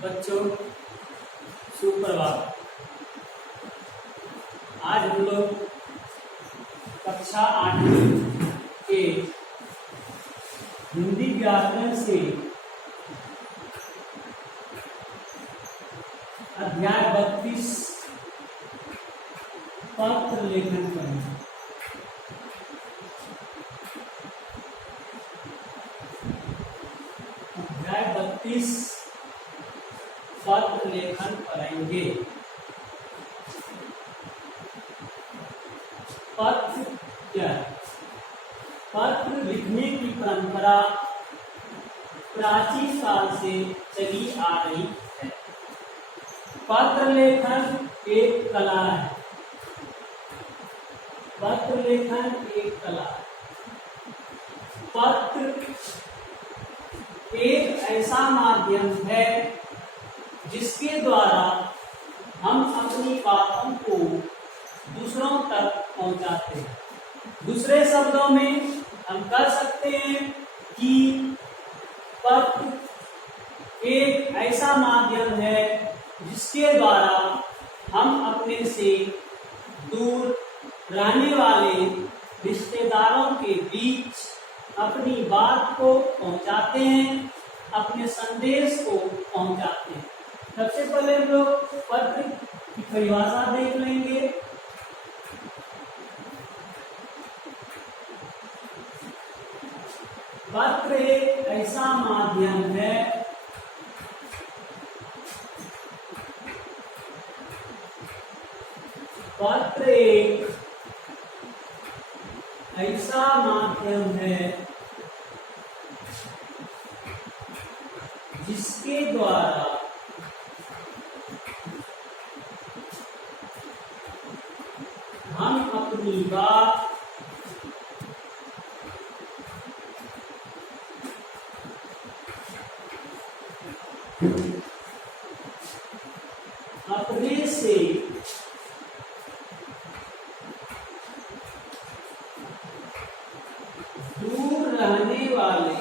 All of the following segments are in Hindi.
बच्चों सुप्रभात। आज हम लोग कक्षा 8वीं के हिंदी व्याकरण से अध्याय 32 पत्र लेखन करेंगे। अध्याय 32 पत्र लेखन करेंगे। पत्र क्या है? पत्र लिखने की परंपरा प्राचीन काल से चली आ रही है। पत्र लेखन एक कला है। पत्र लेखन एक कला है। पत्र एक ऐसा माध्यम है जिसके द्वारा हम अपनी बातों को दूसरों तक पहुंचाते हैं। दूसरे शब्दों में हम कह सकते हैं कि पत्र एक ऐसा माध्यम है जिसके द्वारा हम अपने से दूर रहने वाले रिश्तेदारों के बीच अपनी बात को पहुंचाते हैं, अपने संदेश को पहुंचाते हैं। सबसे पहले हम लोग पत्र की परिभाषा देख लेंगे। पत्र एक ऐसा माध्यम है पत्र एक ऐसा माध्यम है जिसके द्वारा हम अपनी बात अपने से दूर रहने वाले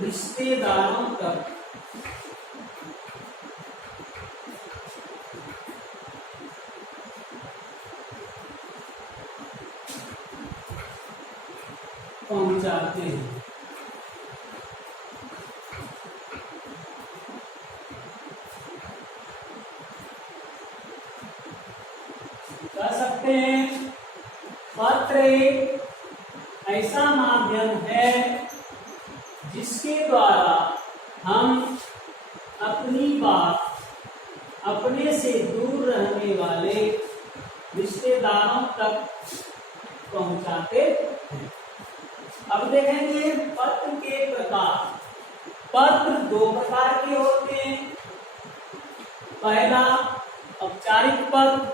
रिश्तेदारों तक पहुंचाते हैं। कह सकते हैं पत्र एक ऐसा माध्यम है जिसके द्वारा हम अपनी बात अपने से दूर रहने वाले रिश्तेदारों तक पहुंचाते हैं। अब देखेंगे पत्र के प्रकार। पत्र दो प्रकार के होते हैं। पहला औपचारिक पत्र,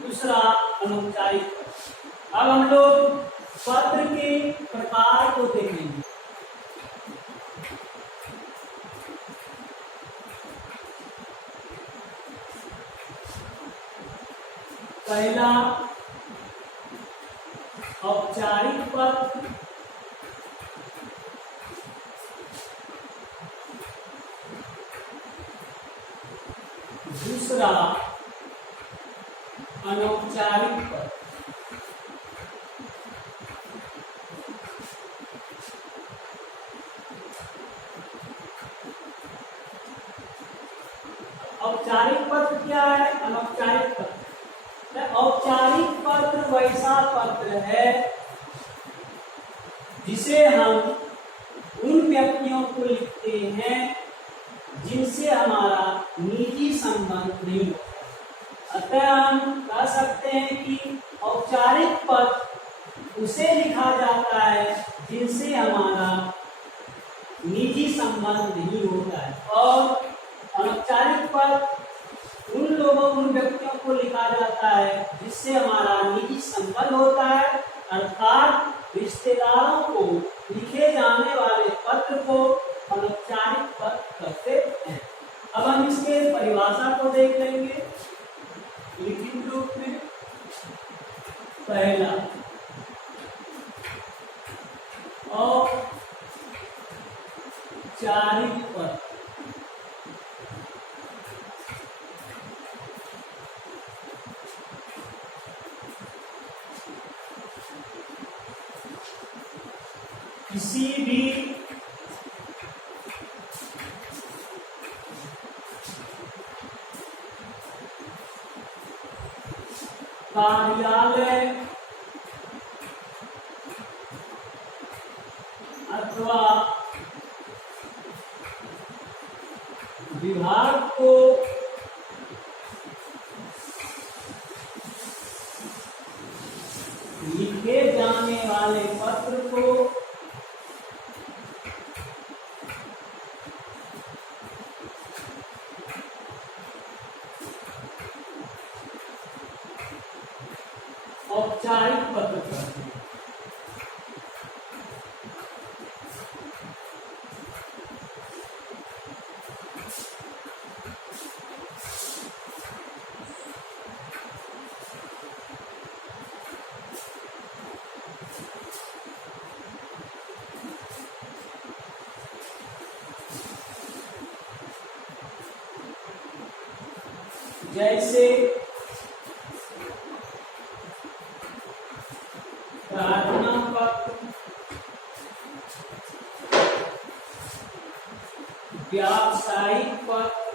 दूसरा अनौपचारिक पत्र। अब हम लोग पत्र के प्रकार को देखेंगे। पहला औपचारिक पत्र, दूसरा अनौपचारिक पत्र। औपचारिक पत्र क्या है? अनौपचारिक पत्र। औपचारिक पत्र वैसा पत्र है जिसे हम उन व्यक्तियों को लिखते हैं जिनसे हमारा निजी संबंध नहीं होता। अतः हम कह सकते हैं कि औपचारिक पत्र उसे लिखा जाता है जिनसे हमारा निजी संबंध नहीं होता है, और अनौपचारिक पत्र उन व्यक्तियों को लिखा जाता है जिससे हमारा निजी संबंध होता है, अर्थात रिश्तेदारों को लिखे जाने वाले पत्र को अनौपचारिक पत्र कहते हैं। अब हम इसके परिभाषा को देख लेंगे लिखित रूप में। पहला औपचारिक पत्र। किसी भी कार्यालय अथवा विभाग को लिखे जाने वाले पत्र को औपचारिक पत्र कहते हैं। जैसे प्रार्थना पत्र, व्यावसायिक पत्र,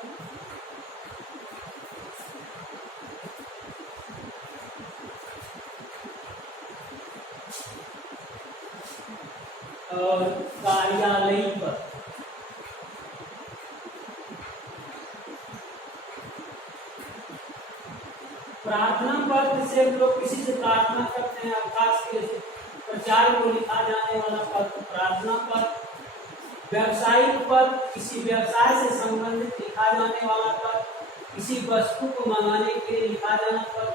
और कार्यालयीय पत्र। प्रार्थना पत्र से हम लोग किसी से प्रार्थना करते हैं, खास के प्रचार को लिखा जाने वाला पत्र प्रार्थना पत्र। व्यावसायिक पत्र किसी व्यवसाय से संबंधित लिखा जाने वाला पत्र, किसी वस्तु को मंगाने के लिए लिखा जाना पत्र,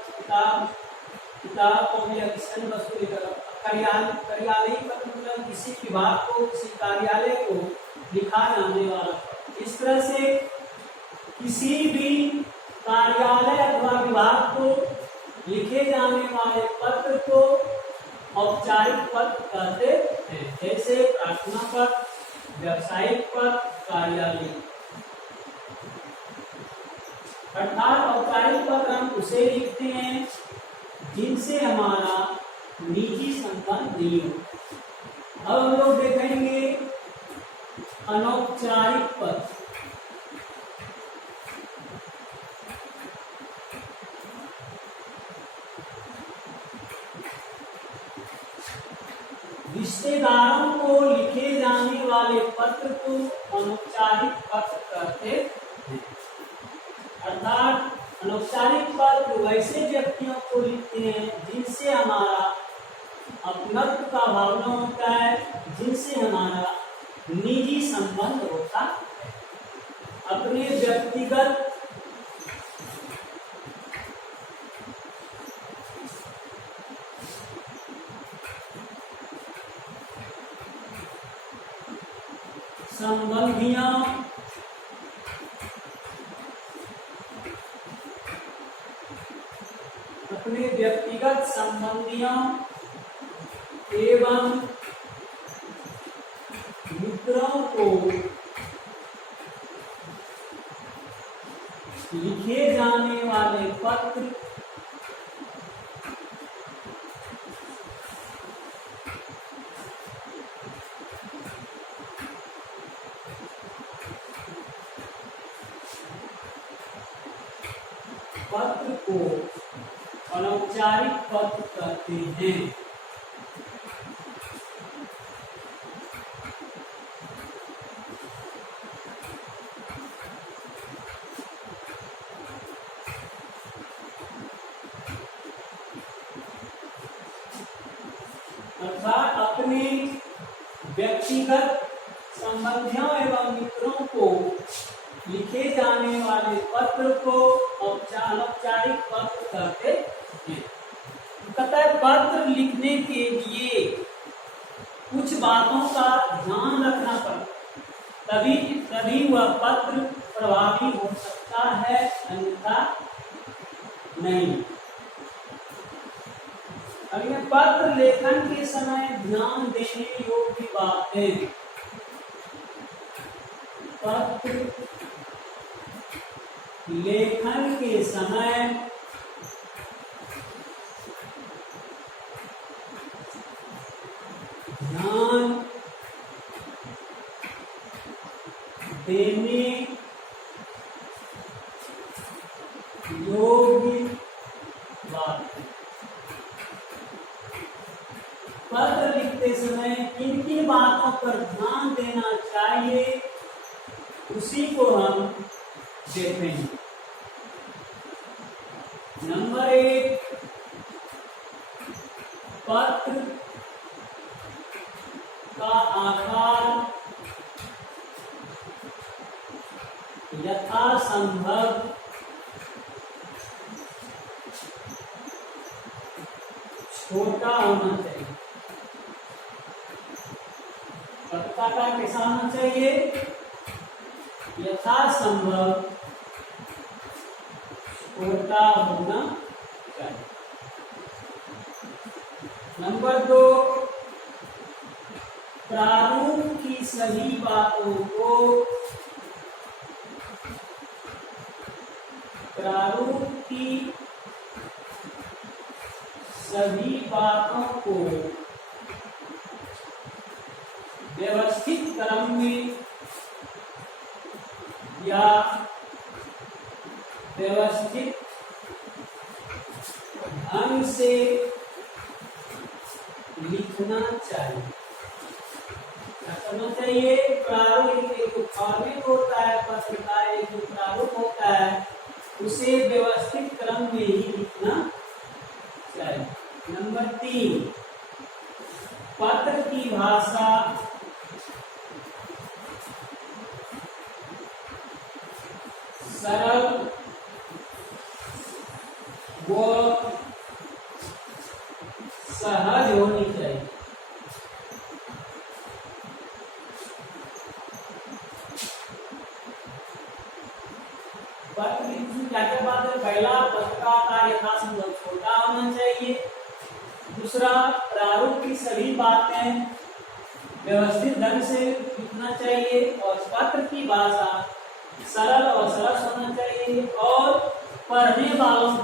किताब या किसी अन्य वस्तु। कार्यालयीय पत्र मतलब किसी विभाग को, किसी कार्यालय को लिखा जाने वाला पत्र। इस तरह से किसी भी कार्यालय अथवा विभाग को लिखे जाने वाले पत्र को औपचारिक पत्र कहते हैं। जैसे प्रार्थना पत्र, व्यावसायिक पत्र, कार्यालय। अर्थात औपचारिक पत्र हम उसे लिखते हैं जिनसे हमारा निजी संबंध नहीं हो। अब हम लोग देखेंगे अनौपचारिक पत्र। रिश्तेदारों को लिखे जाने वाले पत्र को अनौपचारिक पत्र कहते हैं। अर्थात अनौपचारिक पत्र वैसे व्यक्तियों को लिखते हैं जिनसे हमारा अपनत्व का भावना होता है, जिनसे हमारा निजी संबंध होता है। अपने व्यक्तिगत संबंधियों अपने व्यक्तिगत संबंधियों एवं मित्रों को लिखे जाने वाले पत्र को अनौपचारिक पत्र कहते हैं। अर्थात अपने व्यक्तिगत संबंधियों एवं मित्रों को लिखे जाने वाले पत्र को अनौपचारिक पत्र कहते हैं। कहता है पत्र लिखने के लिए कुछ बातों का ध्यान रखना पड़ता, तभी वह पत्र प्रभावी हो सकता है, अन्यथा नहीं। अब ये पत्र लेखन के समय ध्यान देने योग्य बातें। पत्र लेखन के समय ध्यान देने योग्य बातें। पत्र लिखते समय किन किन बातों पर ध्यान देना चाहिए उसी को हम देखेंगे। नंबर 1, पत्र का आकार यथासंभव छोटा होना चाहिए। पत्र का आकार कैसा होना चाहिए? यथासंभव छोटा होना चाहिए। नंबर 2, प्रारूप की सभी बातों को व्यवस्थित क्रम में या व्यवस्थित ढंग से लिखना चाहिए। क्या करना चाहिए? प्रारूप, एक जो फॉर्मेट होता है पत्र का, एक जो प्रारूप होता है उसे व्यवस्थित क्रम में ही लिखना चाहिए। नंबर 3, पत्र की भाषा सरल व सहज होनी चाहिए। पत्र लिखने क्या क्या बात है? पहला, पत्र का आकार यथासंभव छोटा होना चाहिए। दूसरा, प्रारूप की सभी बातें व्यवस्थित ढंग से लिखना चाहिए। और पत्र की भाषा सरल और सरस होना चाहिए। और पढ़ने वालों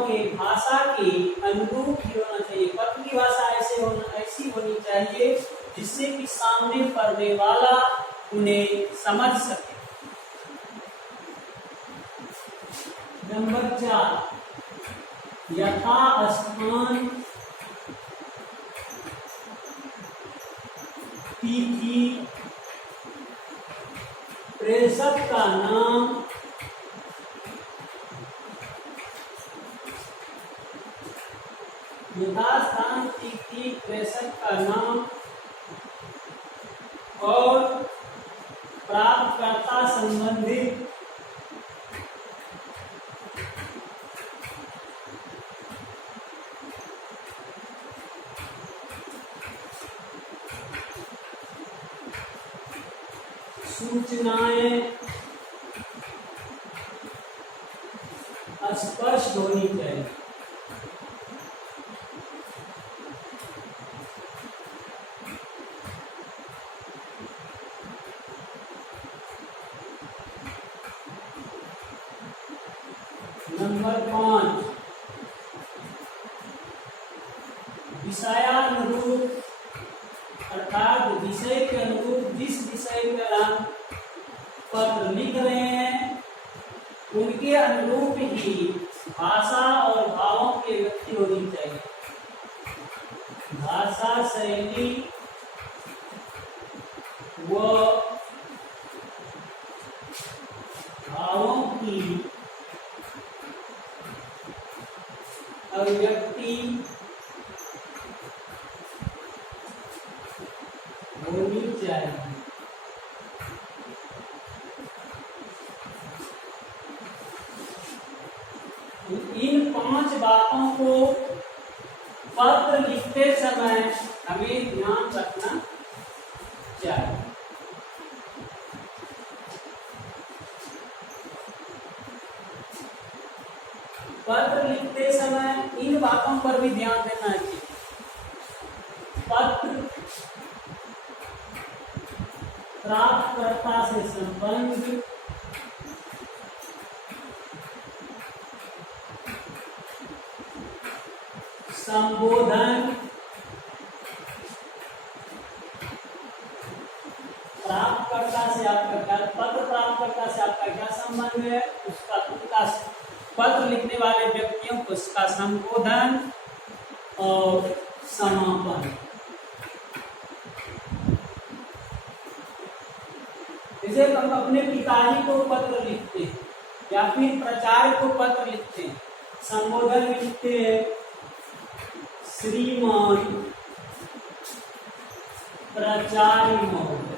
के भाषा के अनुरूप ही होना चाहिए। पत्र की भाषा ऐसी होनी चाहिए जिससे कि सामने पढ़ने वाला उन्हें समझ सके। नंबर 4, यथास्थान तिथि, प्रेषक का नाम, यथास्थान तिथि, प्रेषक का नाम और प्राप्तकर्ता संबंधित सूचनाएं स्पष्ट होनी चाहिए। नंबर 5, विषयानुरूप, अर्थात विषय के अनुरूप जिस विषय पर हम पत्र लिख रहे हैं उनके अनुरूप ही भाषा और भावों की व्यक्ति होनी चाहिए। भाषा शैली व भावों की अभिव्यक्ति होनी चाहिए। इन 5 बातों को पत्र लिखते समय हमें ध्यान रखना चाहिए। पत्र लिखते समय इन बातों पर भी ध्यान देना चाहिए। पत्र प्राप्तकर्ता से संबंध, संबोधन, प्राप्तकर्ता से आपका क्या, पत्र प्राप्तकर्ता से आपका क्या संबंध है, उसका पत्र लिखने वाले व्यक्तियों को उसका संबोधन और समापन। जैसे हम अपने पिताजी को पत्र लिखते हैं या फिर प्राचार्य को पत्र लिखते हैं, संबोधन में लिखते हैं श्रीमान प्राचार्य महोदय।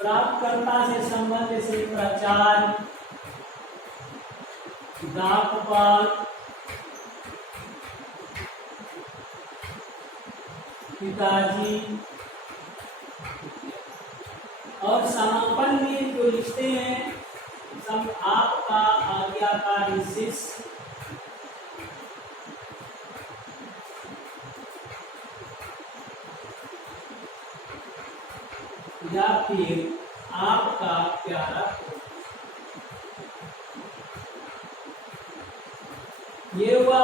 प्राप्तकर्ता से संबंध से प्राचार्य, डाकपाल, पिताजी, और समापन में जो लिखते हैं सब आपका आज्ञाकारी शिष्य, या फिर आपका प्यारा। ये हुआ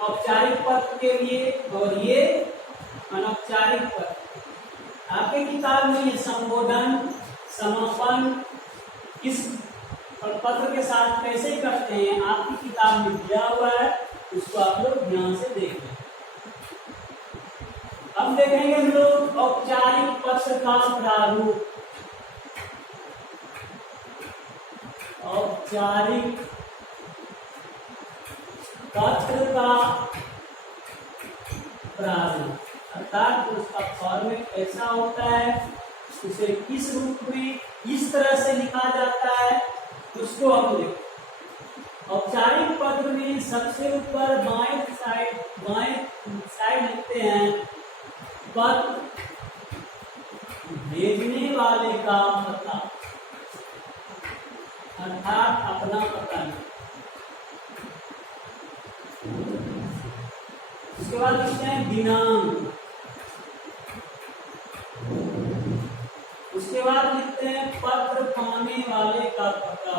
औपचारिक पत्र के लिए, और ये अनौपचारिक पत्र। आपके किताब में ये संबोधन समापन किस पत्र के साथ कैसे करते हैं आपकी किताब में दिया हुआ है, उसको आप लोग ध्यान से देखें। अब देखेंगे हम लोग औपचारिक पत्र का प्रारूप। औपचारिक पत्र का प्रारूप अर्थात उसका फॉर्मेट कैसा होता है, उसे किस रूप में किस तरह से लिखा जाता है, उसको हम देखें। औपचारिक पत्र में सबसे ऊपर बाएं साइड लिखते हैं पत्र भेजने वाले का पता, अर्थात अपना पता। उसके बाद लिखते हैं दिनांक, उसके बाद लिखते हैं पत्र पाने वाले का पता,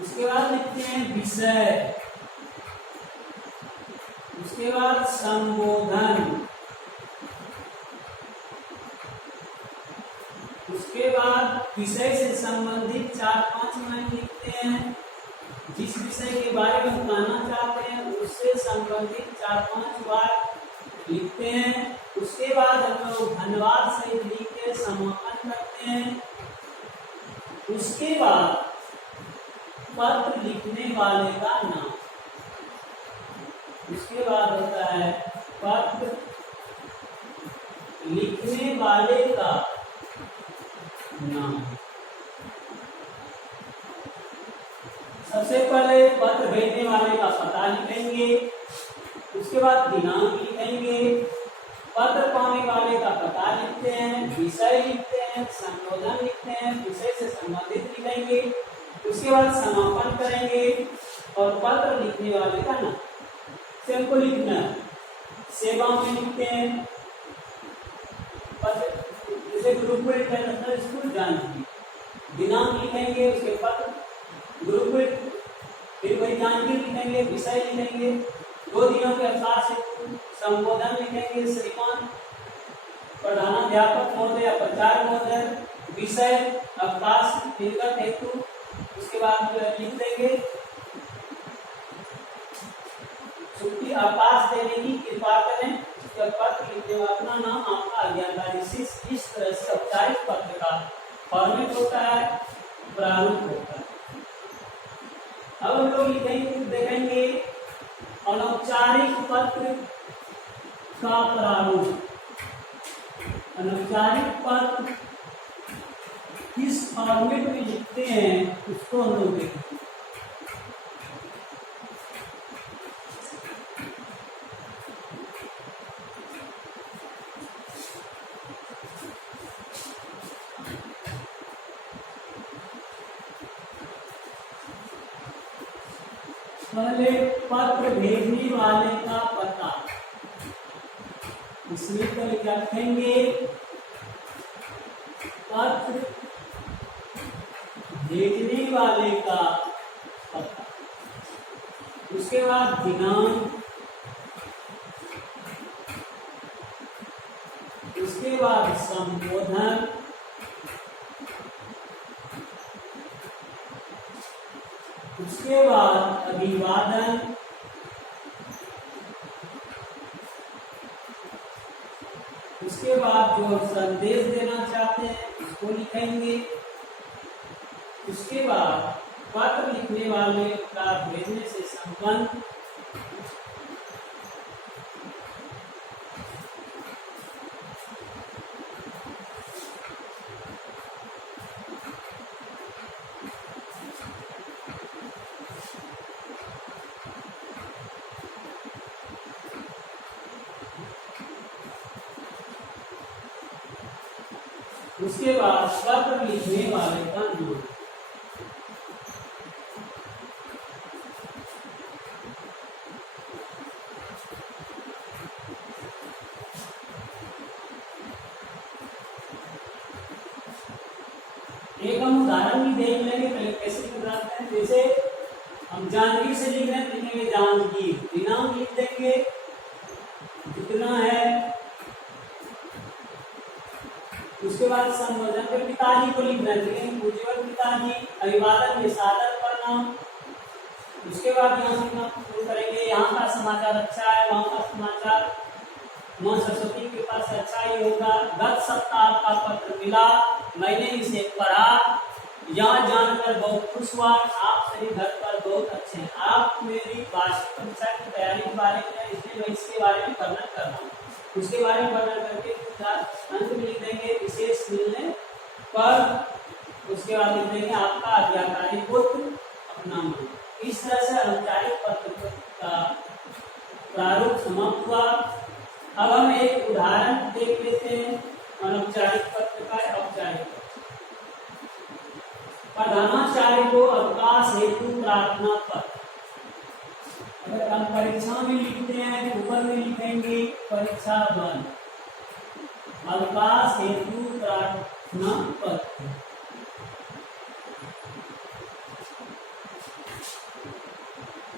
उसके बाद लिखते हैं विषय, उसके बाद संबोधन, उसके बाद विषय से संबंधित 4-5 लाइन लिखते हैं। जिस विषय के बारे में बताना चाहते हैं उससे संबंधित 4-5 बार लिखते हैं। उसके बाद हम लोग धन्यवाद सहित लिख के समापन करते हैं। उसके बाद पत्र लिखने वाले का नाम, उसके बाद होता है पत्र लिखने वाले का नाम। सबसे पहले पत्र भेजने वाले का पता लिखेंगे, उसके बाद दिनांक लिखेंगे, पत्र पाने वाले का पता लिखते हैं, विषय लिखते हैं, संबोधन लिखते हैं, विषय से संबंधित लिखेंगे, उसके बाद समापन करेंगे और पत्र लिखने वाले का नाम। सबको लिखना है। सेवा में लिखते हैं पत्र, जैसे ग्रुप में लिखना स्कूल जाने की, दिनांक लिखेंगे, उसके पत्र ग्रुप में, फिर वही जानकारी लिखेंगे, विषय लिखेंगे, 2 दिनों के अवकाश से संबोधन लिखेंगे, श्रीमान प्रधानाध्यापक महोदय या प्राचार्य महोदय, विषय अवकाश निर्गत हेतु, उसके बाद लिख देंगे छुट्टी अवकाश देने की कृपा करें, उसके पत्र लिखने वाला अपना नाम, आपका आज्ञाकारी शिष्य। इस तरह से औपचारिक पत्र का फॉर्मेट होता है, प्रारूप होता है। अब हम लोग लिखेंगे, देखेंगे अनौपचारिक पत्र का प्रारूप। अनौपचारिक पत्र किस फॉर्मेट में लिखते हैं उसको हम लोग देखेंगे। पहले पत्र भेजने वाले का पता, इसमें तो लिखेंगे पत्र भेजने वाले का पता, उसके बाद दिनांक, उसके बाद संबोधन, उसके बाद अभिवादन, उसके बाद जो संदेश देना चाहते हैं उसको लिखेंगे। उसके बाद पत्र लिखने वाले का भेजने से संबंध, उसके बाद पत्र लिखने वाले का नाम। एक हम उदाहरण भी देख लेंगे पहले कैसे बनाते हैं। जैसे हम जानवी से लिख रहे हैं, लिखेंगे जानवी, दिनांक लिख देंगे जितना है, उसके बाद संबोधन पे पिताजी को लिखना है, पूज्यवर पिताजी, अभिवादन में सादर प्रणाम। उसके बाद यहाँ लिखना शुरू करेंगे, यहाँ का समाचार अच्छा है, वहाँ का समाचार माँ सरस्वती के पास अच्छा ही होगा। गत सप्ताह का पत्र मिला, मैंने इसे पढ़ा, यहाँ जानकर बहुत खुश हुआ। आप सभी घर पर बहुत अच्छे हैं। आप मेरी वार्षिक परीक्षा की तैयारी के बारे में, इसलिए मैं इसके बारे में वर्णन कर रहा हूँ। उसके बारे में वर्णन करके अंत में लिख देंगे विशेष मिलने पर। उसके बाद लिख देंगे आपका आज्ञाकारी पुत्र अपना मन। इस तरह से अनौपचारिक पत्र का प्रारूप समाप्त हुआ। अब हम एक उदाहरण देख लेते हैं अनौपचारिक पत्र का। औपचारिक पत्र, प्रधानाचार्य को अवकाश हेतु प्रार्थना पत्र। अगर हम परीक्षा में लिखते हैं तो ऊपर में लिखेंगे परीक्षा बंद, अवकाश हेतु प्रार्थना पत्र।